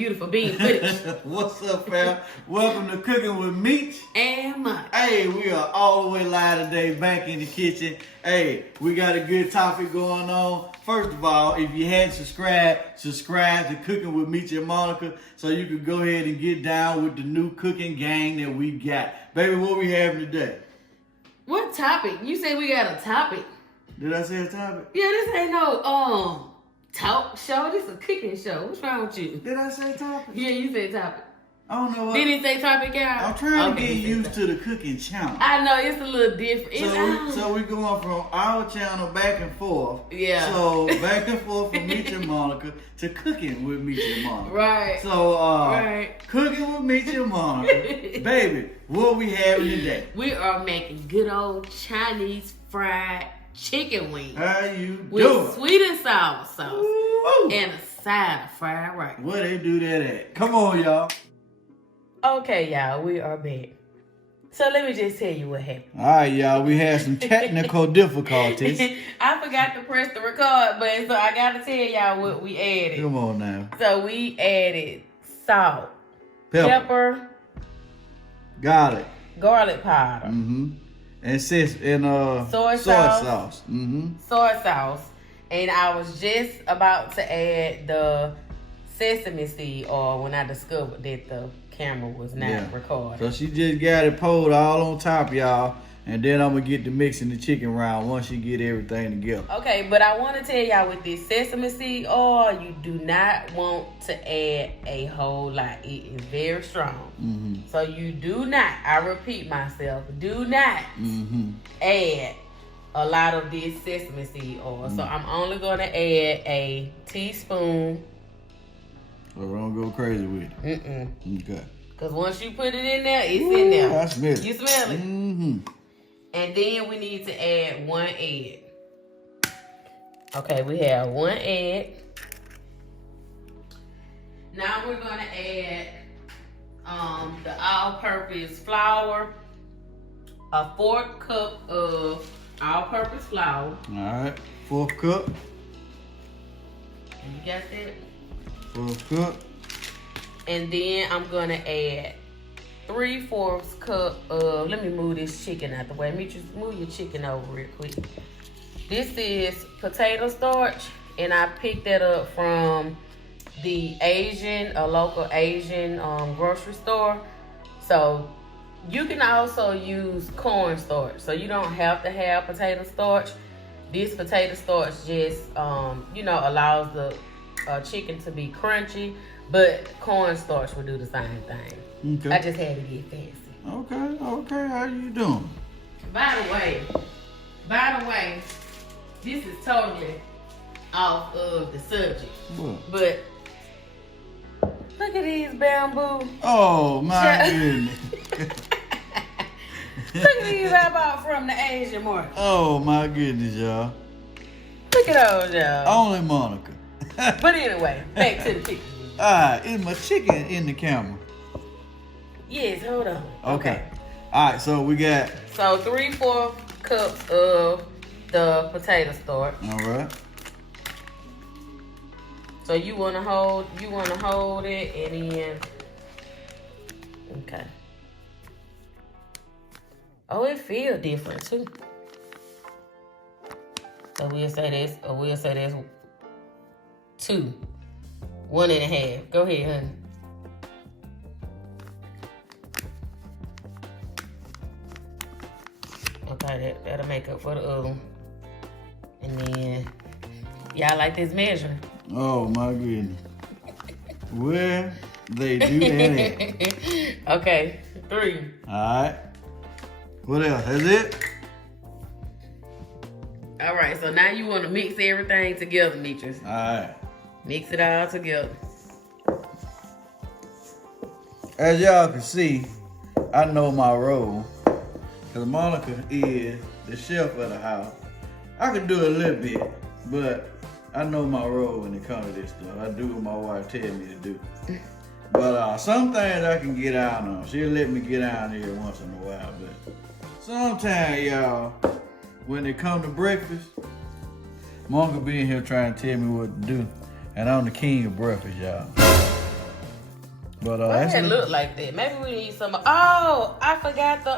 beautiful bean footage. What's up, fam? Welcome to Cooking with Meech And Mike. Hey, we are all the way live today, back in the kitchen. Hey, we got a good topic going on. First of all, if you hadn't subscribe to Cooking with Meech and Monica, so you can go ahead and get down with the new cooking gang that we got. Baby, what we having today? What topic? You say we got a topic. Did I say a topic? Yeah, this ain't no talk show. This is a cooking show. What's wrong with you? Did I say topic? Yeah, you said topic. I don't know what. Did it say topic, y'all? I'm trying to get used to the cooking channel. I know, it's a little different. So we're going from our channel back and forth. Yeah. So back and forth from Meech and Monica to Cooking with Meech and Monica. Right. So right. Cooking with Meech and Monica. Baby, what we having today? We are making good old Chinese fried chicken wings. How you with doing? Sweet and sour sauce. Ooh. And a side of fried rice. Where they do that at? Come on, y'all. Okay, y'all, we are back. So let me just tell you what happened. All right, y'all, we had some technical difficulties. I forgot to press the record button, so I got to tell y'all what we added. Come on now. So we added salt, Pepper. Garlic powder, and soy sauce. Soy sauce, and I was just about to add the sesame seed oil when I discovered that the camera was not recording. So she just got it pulled all on top, y'all. And then I'm going to get to mixing the chicken round once you get everything together. Okay, but I want to tell y'all with this sesame seed oil, you do not want to add a whole lot. It is very strong. So you do not, I repeat myself, do not add a lot of this sesame seed oil. So I'm only going to add a teaspoon. So we don't go crazy with it. Okay. Because once you put it in there, it's in there. I smell it. You smell it? And then we need to add 1 egg. Okay, we have 1 egg. Now we're going to add the all-purpose flour. A 4th cup of all-purpose flour. All right. 4th cup. You got that? 4th cup. And then I'm going to add 3/4 cup of, let me move this chicken out the way. Meech, move your chicken over real quick. This is potato starch, and I picked that up from the a local Asian grocery store. So you can also use corn starch. So you don't have to have potato starch. This potato starch just, allows the chicken to be crunchy, but corn starch will do the same thing. Okay. I just had to get fancy. Okay. How you doing? By the way, this is totally off of the subject. What? But look at these bamboo. Oh my goodness. Look at these I bought from the Asian market. Oh my goodness, y'all. Look at those, y'all. Only Monica. But anyway, back to the chicken. Alright, is my chicken in the camera? Yes, hold on. Okay. Alright, so we got 3/4 cups of the potato starch. Alright. So you wanna hold it and then okay. Oh, it feels different too. So we'll say that's 2. 1.5. Go ahead, honey. Okay, that'll make up for the other one. And then, y'all like this measure? Oh my goodness. Where they do that at? Okay, 3. Alright. What else? That's it? All right, so now you want to mix everything together, Meech. Alright. Mix it all together. As y'all can see, I know my role. Because Monica is the chef of the house. I can do a little bit, but I know my role when it comes to this stuff. I do what my wife tells me to do. But some things I can get out on. She'll let me get out here once in a while. But sometimes, y'all, when it comes to breakfast, Monica be in here trying to tell me what to do. And I'm the king of breakfast, y'all. But Why actually, it look like that? Maybe we need some. Oh, I forgot the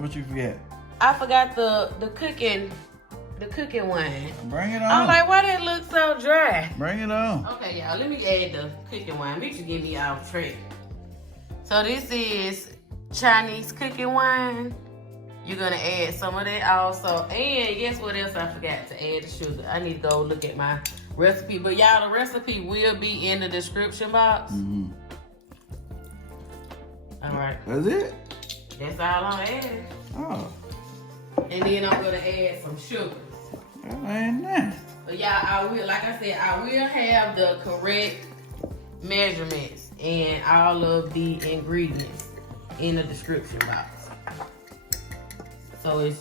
What you forget? I forgot the cooking wine. Bring it on. I'm like, why that look so dry? Bring it on. Okay, y'all, let me add the cooking wine. Meech give me off track. So this is Chinese cooking wine. You're gonna add some of that also. And guess what else I forgot to add the sugar? I need to go look at my recipe. But y'all, the recipe will be in the description box. Mm-hmm. All right. That's it? That's all I'm adding. Oh. And then I'm gonna add some sugar. That ain't nice. But y'all, I will, like I said, I will have the correct measurements and all of the ingredients in the description box. So it's,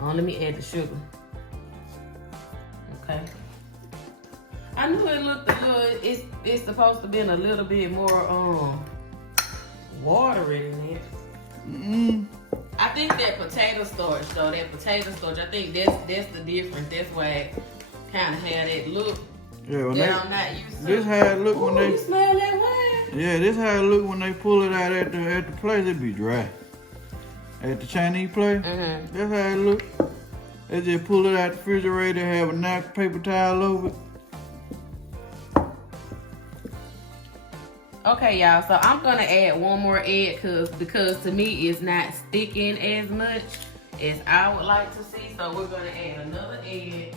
let me add the sugar. Okay. I knew it looked a little, it's supposed to be a little bit more watery than it. Mm-mm. I think that potato starch though, I think that's the difference. That's why it kind of had that look Yeah, when that I'm not used to. this how it look when Ooh, they. you smell that wine? Yeah, this how it look when they pull it out at the place. It be dry. At the Chinese place, Mm-hmm. that's how it look. They just pull it out the refrigerator, have a napkin, paper towel over it. Okay, y'all. So I'm gonna add one more egg because to me it's not sticking as much as I would like to see. So we're gonna add another egg.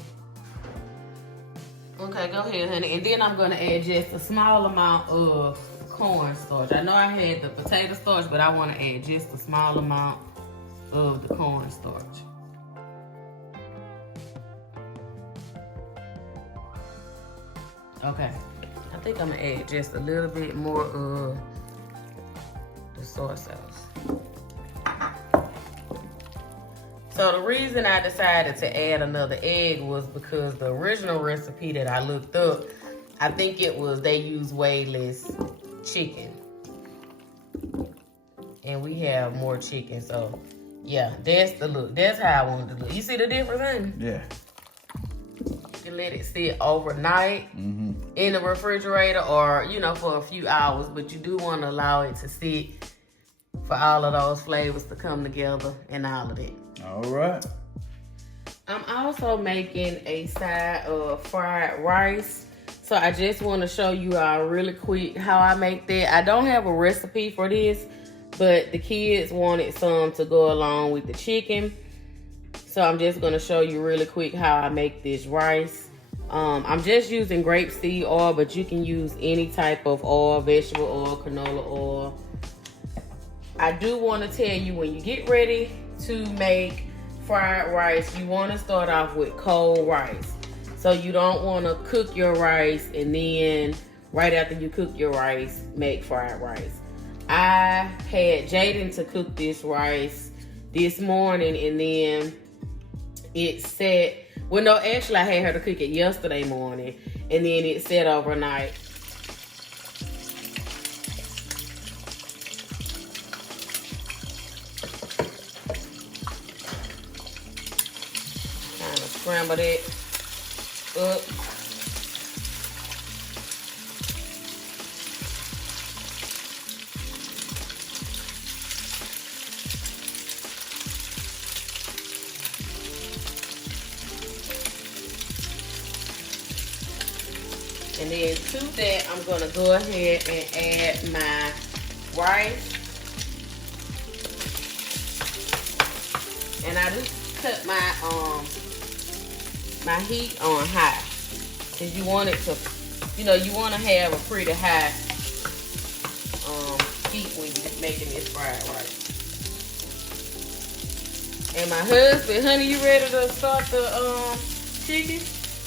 Okay, go ahead, honey. And then I'm gonna add just a small amount of corn starch. I know I had the potato starch, but I want to add just a small amount of the corn starch. Okay. I think I'm gonna add just a little bit more of the soy sauce. So the reason I decided to add another egg was because the original recipe that I looked up, I think it was they use way less chicken. And we have more chicken, so yeah, that's the look. That's how I wanted to look. You see the difference, honey? Yeah. You can let it sit overnight in the refrigerator or, for a few hours, but you do want to allow it to sit for all of those flavors to come together and all of that. All right. I'm also making a side of fried rice. So I just want to show you all really quick how I make that. I don't have a recipe for this, but the kids wanted some to go along with the chicken. So I'm just going to show you really quick how I make this rice. I'm just using grapeseed oil, but you can use any type of oil, vegetable oil, canola oil. I do want to tell you, when you get ready to make fried rice, you want to start off with cold rice. So you don't want to cook your rice and then right after you cook your rice, make fried rice. I had Jaden to cook this rice this morning, and then it set, well no, actually I had her to cook it yesterday morning, and then it set overnight. Kind of scramble it up. And then to that, I'm gonna go ahead and add my rice. And I just cut my my heat on high, cause you want it to, you want to have a pretty high heat when you're making this fried rice. And my husband, honey, you ready to start the chicken?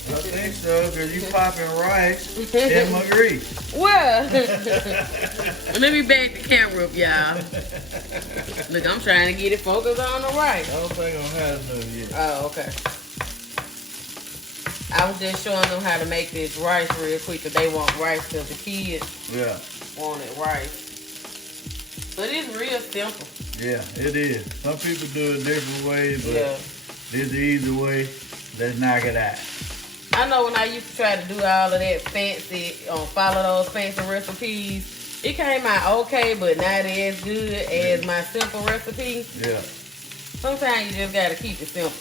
I think so, because you popping rice in my grease. Well, let me back the camera up, y'all. Look, I'm trying to get it focused on the rice. I don't think I'm had enough yet. Oh, okay. I was just showing them how to make this rice real quick, because they want rice, because the kids wanted rice. But it's real simple. Yeah, it is. Some people do it different ways, but this is the easy way. Let's knock it out. I know when I used to try to do all of that fancy, follow those fancy recipes, It came out okay, but not as good as my simple recipe. Yeah. Sometimes you just gotta keep it simple.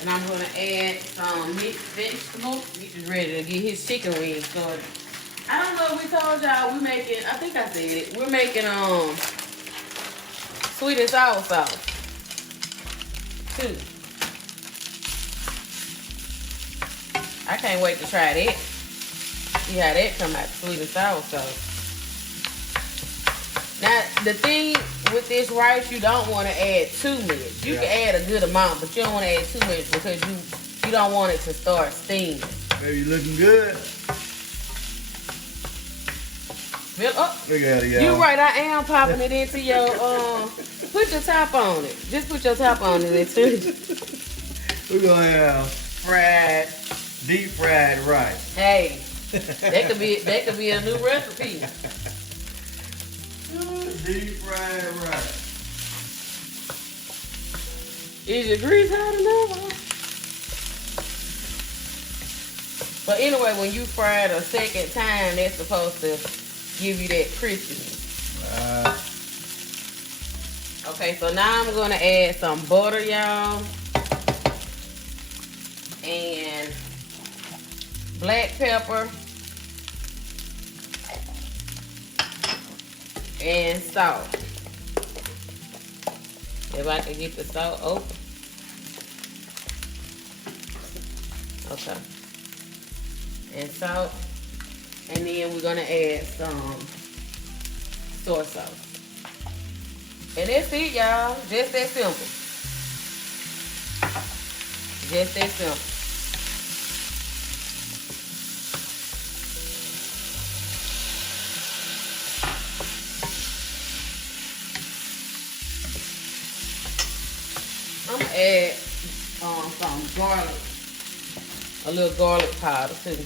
And I'm gonna add some mixed vegetables. Meech is ready to get his chicken wings started. I don't know if we told y'all we making, I think I said it. We're making sweet and sour sauce too. I can't wait to try that. See how that come out, sweet and sour sauce. Now, the thing with this rice, you don't want to add too much. You can add a good amount, but you don't want to add too much because you don't want it to start steaming. Baby, you looking good. Look at it, y'all. You're right, I am popping it into your, put your top on it. Just put your top on it. We're going to have deep fried rice. Hey, that could be a new recipe. Deep fried rice. Is your grease hot enough? But anyway, when you fry it a second time, that's supposed to give you that crispiness. Okay, so now I'm gonna add some butter, y'all, and black pepper and salt. If I can get the salt open. Okay. And salt. And then we're gonna add some soy sauce. And that's it, y'all. Just that simple. Just that simple. I'm gonna add some garlic, a little garlic powder too.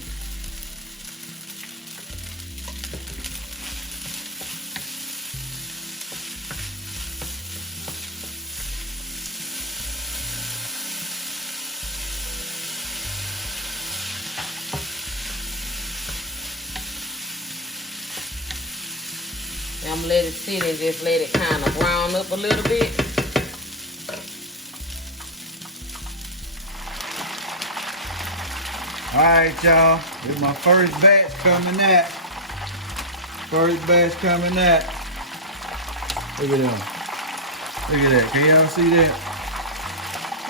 I'm gonna let it sit and just let it kind of brown up a little bit. Alright, y'all. This is my first batch coming out. First batch coming out. Look at them. Look at that. Can y'all see that?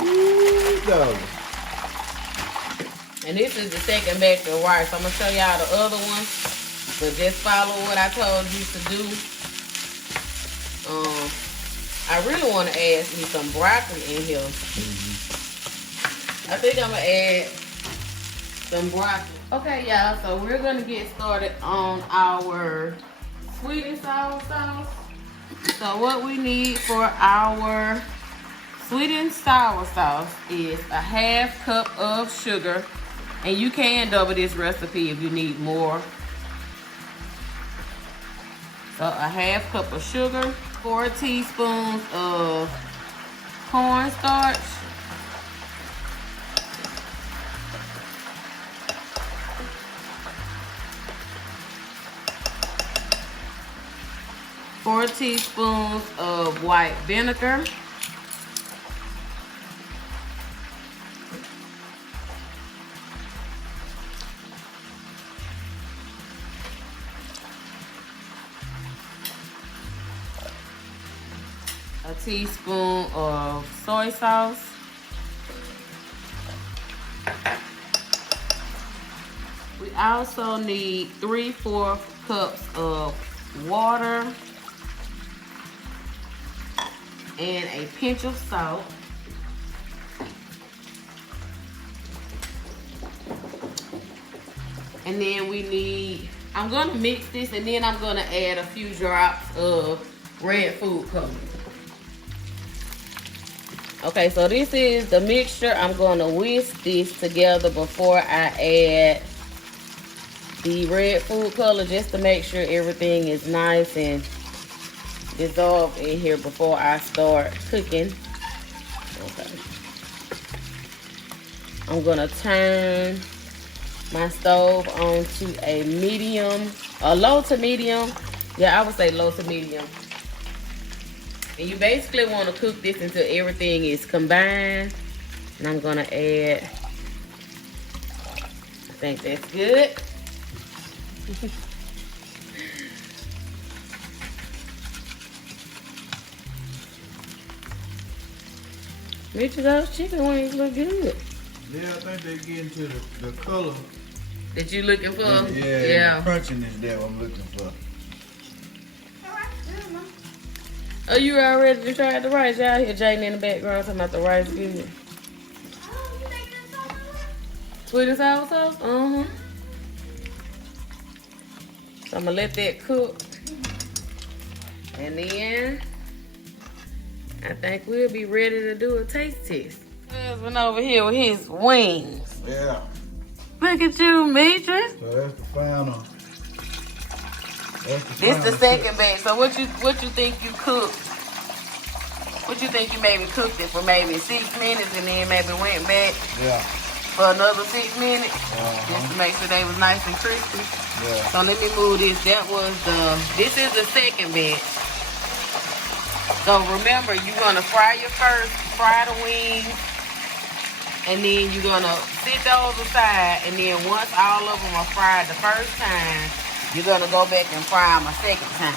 Woo, dog. And this is the second batch of rice. I'm gonna show y'all the other one. But just follow what I told you to do. I really want to add me some broccoli in here. I think I'm going to add some broccoli. Okay, y'all, so we're going to get started on our sweet and sour sauce. So what we need for our sweet and sour sauce is a half cup of sugar. And you can double this recipe if you need more. So a half cup of sugar, 4 teaspoons of corn starch, four teaspoons of white vinegar, a teaspoon of soy sauce, we also need 3/4 cups of water and a pinch of salt. And then we need, I'm gonna mix this and then I'm gonna add a few drops of red food coloring. Okay, so this is the mixture. I'm going to whisk this together before I add the red food color just to make sure everything is nice and dissolved in here before I start cooking. Okay. I'm going to turn my stove onto a medium, a low to medium. Yeah, I would say low to medium. And you basically want to cook this until everything is combined. And I'm gonna add, I think that's good. Meech, those chicken wings look good. Yeah, I think they get into the color. That you looking for? Yeah. Crunchiness that I'm looking for. Oh, you already to try the rice? Y'all hear Jaden in the background talking about the rice good. Sweet and sour sauce? So I'm gonna let that cook. And then I think we'll be ready to do a taste test. Husband over here with his wings. Yeah. Look at you, Meech. So that's the final. This the second batch. So what you think you cooked? What you think you maybe cooked it for maybe 6 minutes and then maybe went back for another 6 minutes just to make sure they was nice and crispy. Yeah. So let me move this. This is the second batch. So remember, you're gonna fry the wings, and then you're gonna sit those aside, and then once all of them are fried the first time, you're gonna go back and fry them a second time.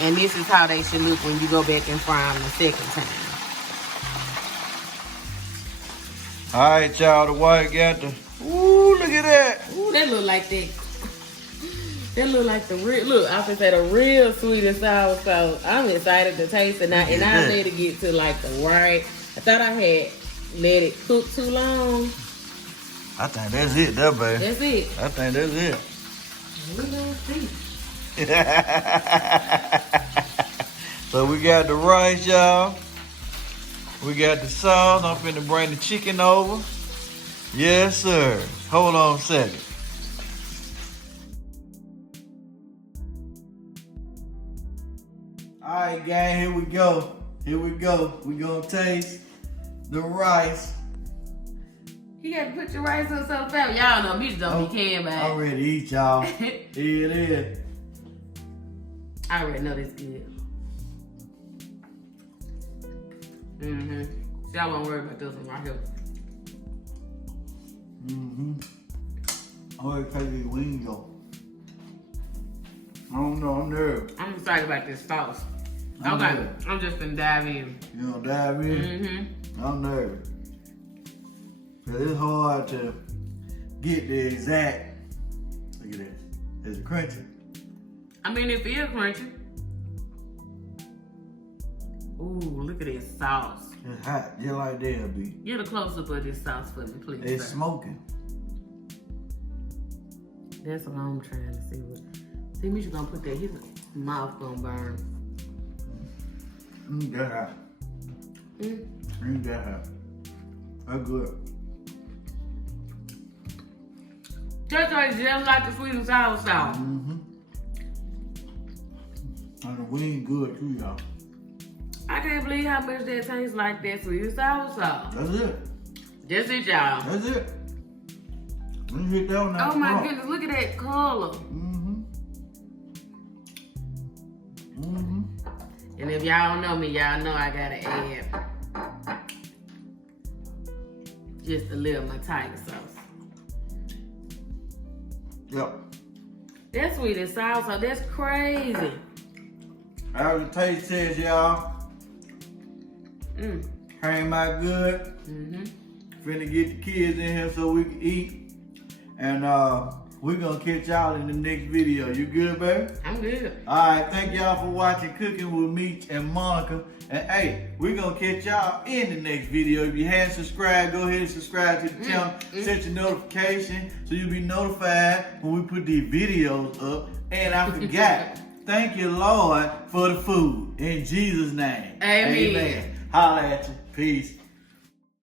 And this is how they should look when you go back and fry them the second time. All right, y'all, the white got the, ooh, look at that. Ooh, that look like that. That look like the real, look, I can say the real sweet and sour sauce. I'm excited to taste it now, and I let it get to like the right. I thought I had let it cook too long. I think that's it, though, baby. That's it. I think that's it. We gonna see. So we got the rice, y'all. We got the sauce. I'm finna bring the chicken over. Yes, sir. Hold on a second. All right, gang, here we go. Here we go. We gonna taste the rice. You got to put your rice on so fast. Y'all know Meech don't be caring about it. I'm ready to eat, y'all. Here it is. I already know this good. Y'all won't worry about this one right here. I'm ready to take these wings off. I don't know, I'm nervous. I'm excited about this sauce. Okay, I'm just gonna dive in. You gonna dive in? I'm nervous. Cause it's hard to get the exact, look at this. Is it crunchy? I mean, it feels crunchy. Ooh, look at this sauce. It's hot, just like they'll be. Get a close-up of this sauce for me, please. It's sir. smoking. That's what I'm trying to see. See, Meech gonna put that, his mouth gonna burn. That hot. That hot. That's good. Just like the sweet and sour sauce. And the wing good too, y'all. I can't believe how much that tastes like that sweet and sour sauce. That's it. That's it, y'all. That's it. Let me hit that one out. Oh my goodness, look at that color. And if y'all don't know me, y'all know I gotta add just a little of my tiger sauce. Yep. That's sweet and sour sauce. That's crazy. How the taste test, y'all? Came out good. Finna get the kids in here so we can eat. And we're gonna catch y'all in the next video. You good, baby? I'm good. Alright, thank y'all for watching Cooking with Meech and Monica. And hey, we're gonna catch y'all in the next video. If you haven't subscribed, go ahead and subscribe to the channel. Set your notification so you'll be notified when we put these videos up. And I forgot, thank you, Lord, for the food. In Jesus' name. Amen. Holla at you. Peace.